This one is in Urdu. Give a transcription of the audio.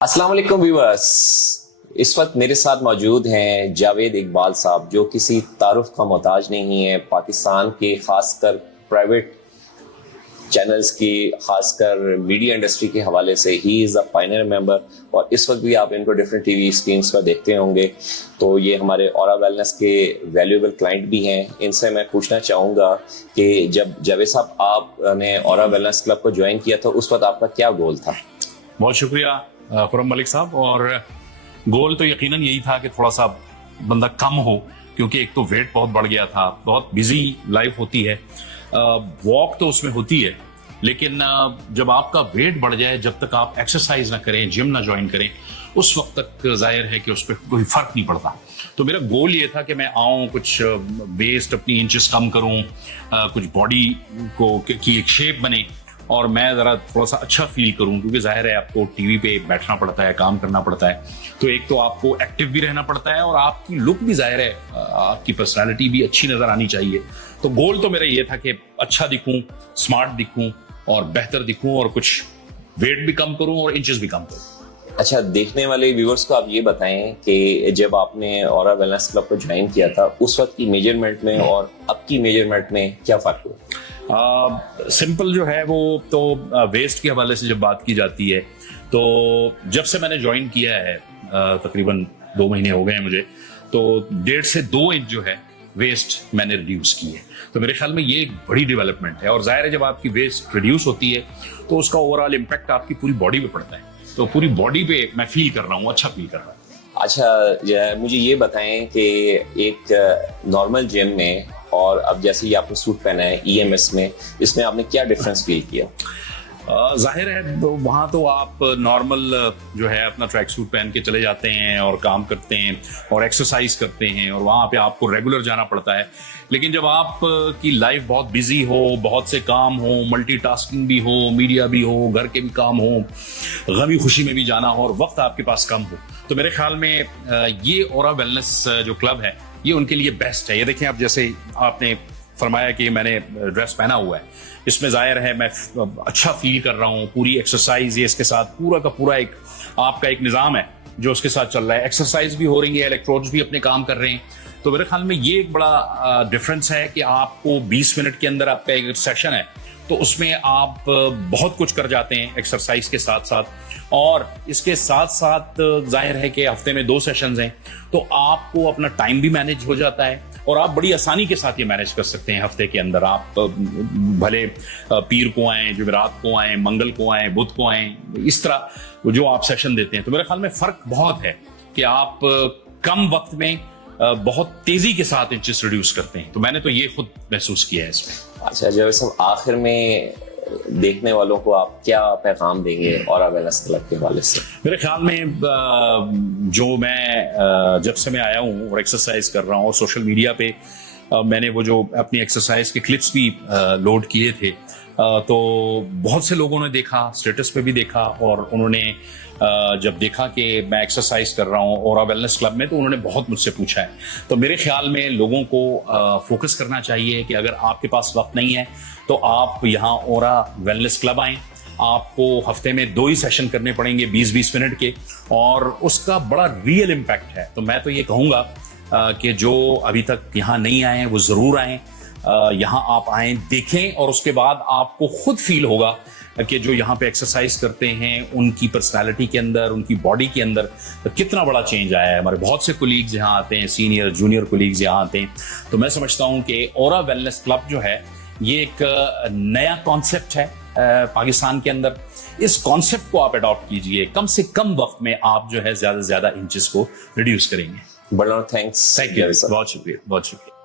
السلام علیکم ویورز، اس وقت میرے ساتھ موجود ہیں جاوید اقبال صاحب، جو کسی تعارف کا محتاج نہیں ہے. پاکستان کے خاص کر پرائیویٹ چینلز کی، خاص کر میڈیا انڈسٹری کے حوالے سے ہی از اے پائنیئر ممبر. اور اس وقت بھی آپ ان کو ڈفرینٹ ٹی وی اسکرینس پر دیکھتے ہوں گے. تو یہ ہمارے اورا ویلنس کے ویلیویبل کلائنٹ بھی ہیں. ان سے میں پوچھنا چاہوں گا کہ جب جاوید صاحب آپ نے اورا ویلنس کلب کو جوائن کیا تھا، اس وقت آپ کا کیا گول تھا؟ بہت شکریہ خرم ملک صاحب. اور گول تو یقیناً یہی تھا کہ تھوڑا سا بندہ کم ہو، کیونکہ ایک تو ویٹ بہت بڑھ گیا تھا. بہت بزی لائف ہوتی ہے، واک تو اس میں ہوتی ہے، لیکن جب آپ کا ویٹ بڑھ جائے، جب تک آپ ایکسرسائز نہ کریں، جم نہ جوائن کریں، اس وقت تک ظاہر ہے کہ اس پہ کوئی فرق نہیں پڑتا. تو میرا گول یہ تھا کہ میں آؤں، کچھ ویسٹ اپنی انچز کم کروں، کچھ باڈی کی ایک شیپ بنے، اور میں ذرا تھوڑا سا اچھا فیل کروں. کیونکہ ظاہر ہے آپ کو ٹی وی پہ بیٹھنا پڑتا ہے، کام کرنا پڑتا ہے، تو ایک تو آپ کو ایکٹیو بھی رہنا پڑتا ہے، اور آپ کی لک بھی ظاہر ہے، آپ کی پرسنالٹی بھی اچھی نظر آنی چاہیے. تو گول تو میرا یہ تھا کہ اچھا دکھوں، اسمارٹ دکھوں، اور بہتر دکھوں، اور کچھ ویٹ بھی کم کروں اور انچز بھی کم کروں. اچھا، دیکھنے والے ویورز کو آپ یہ بتائیں کہ جب آپ نے اورا ویلنس کلب کو جوائن کیا تھا، اس وقت کی میجرمنٹ میں اور اب کی میجرمنٹ میں کیا فرق ہوا؟ سمپل جو ہے وہ تو ویسٹ کے حوالے سے جب بات کی جاتی ہے، تو جب سے میں نے جوائن کیا ہے، تقریباً 2 مہینے ہو گئے ہیں مجھے، تو 1.5 سے 2 انچ جو ہے ویسٹ میں نے ریڈیوس کی ہے. تو میرے خیال میں یہ ایک بڑی ڈیولپمنٹ ہے. اور ظاہر ہے جب آپ کی ویسٹ ریڈیوس ہوتی ہے تو اس کا اوور آل امپیکٹ آپ کی پوری باڈی پہ پڑتا ہے. تو پوری باڈی پہ میں فیل کر رہا ہوں، اچھا فیل کر رہا ہوں. اچھا، مجھے یہ بتائیں کہ ایک نارمل جم میں اور اب جیسے ہی آپ نے سوٹ پہنا ہے ای ایم ایس میں، اس میں آپ نے کیا ڈفرنس فیل کیا؟ ظاہر ہے وہاں تو آپ نارمل جو ہے اپنا ٹریک سوٹ پہن کے چلے جاتے ہیں اور کام کرتے ہیں اور ایکسرسائز کرتے ہیں، اور وہاں پہ آپ کو ریگولر جانا پڑتا ہے. لیکن جب آپ کی لائف بہت بزی ہو، بہت سے کام ہو، ملٹی ٹاسکنگ بھی ہو، میڈیا بھی ہو، گھر کے بھی کام ہو، غمی خوشی میں بھی جانا ہو، اور وقت آپ کے پاس کم ہو، تو میرے خیال میں یہ اورا ویلنس جو کلب ہے یہ ان کے لیے بیسٹ ہے. یہ دیکھیں، اب جیسے آپ نے فرمایا کہ میں نے ڈریس پہنا ہوا ہے، اس میں ظاہر ہے میں اچھا فیل کر رہا ہوں. پوری ایکسرسائز یہ اس کے ساتھ پورا کا پورا ایک آپ کا ایک نظام ہے جو اس کے ساتھ چل رہا ہے. ایکسرسائز بھی ہو رہی ہے، الیکٹروڈز بھی اپنے کام کر رہے ہیں. تو میرے خیال میں یہ ایک بڑا ڈفرنس ہے کہ آپ کو 20 منٹ کے اندر آپ کا ایک سیشن ہے، تو اس میں آپ بہت کچھ کر جاتے ہیں ایکسرسائز کے ساتھ ساتھ. اور اس کے ساتھ ساتھ ظاہر ہے کہ ہفتے میں 2 سیشنز ہیں، تو آپ کو اپنا ٹائم بھی مینیج ہو جاتا ہے، اور آپ بڑی آسانی کے ساتھ یہ مینیج کر سکتے ہیں. ہفتے کے اندر آپ بھلے پیر کو آئیں، جمعرات کو آئیں، منگل کو آئیں، بدھ کو آئیں، اس طرح جو آپ سیشن دیتے ہیں. تو میرے خیال میں فرق بہت ہے کہ آپ کم وقت میں بہت تیزی کے ساتھ انچز ریڈیوس کرتے ہیں. تو میں نے تو یہ خود محسوس کیا ہے اس میں. اچھا جاوید صاحب، آخر میں دیکھنے والوں کو آپ کیا پیغام دیں گے اورا ویلنس کلب کے حوالے سے؟ میرے خیال میں جو میں جب سے میں آیا ہوں اور ایکسرسائز کر رہا ہوں، اور سوشل میڈیا پہ میں نے وہ جو اپنی ایکسرسائز کے کلپس بھی لوڈ کیے تھے، تو بہت سے لوگوں نے دیکھا، اسٹیٹس پہ بھی دیکھا، اور انہوں نے جب دیکھا کہ میں ایکسرسائز کر رہا ہوں اورا ویلنس کلب میں، تو انہوں نے بہت مجھ سے پوچھا ہے. تو میرے خیال میں لوگوں کو فوکس کرنا چاہیے کہ اگر آپ کے پاس وقت نہیں ہے تو آپ یہاں اورا ویلنس کلب آئیں. آپ کو ہفتے میں 2 ہی سیشن کرنے پڑیں گے 20-20 منٹ کے، اور اس کا بڑا ریئل امپیکٹ ہے. تو میں تو یہ کہوں گا کہ جو ابھی تک یہاں نہیں آئے ہیں وہ ضرور آئیں. یہاں آپ آئیں، دیکھیں، اور اس کے بعد آپ کو خود فیل ہوگا کہ جو یہاں پہ ایکسرسائز کرتے ہیں ان کی پرسنالٹی کے اندر، ان کی باڈی کے اندر کتنا بڑا چینج آیا ہے. ہمارے بہت سے کولیگز یہاں آتے ہیں، سینئر جونیئر کولیگز یہاں آتے ہیں. تو میں سمجھتا ہوں کہ اورا ویلنس کلب جو ہے یہ ایک نیا کانسیپٹ ہے پاکستان کے اندر. اس کانسیپٹ کو آپ اڈاپٹ کیجئے، کم سے کم وقت میں آپ جو ہے زیادہ سے زیادہ انچز کو ریڈیوس کریں گے. بڑا تھینکس. تھینک یو، بہت شکریہ، بہت شکریہ.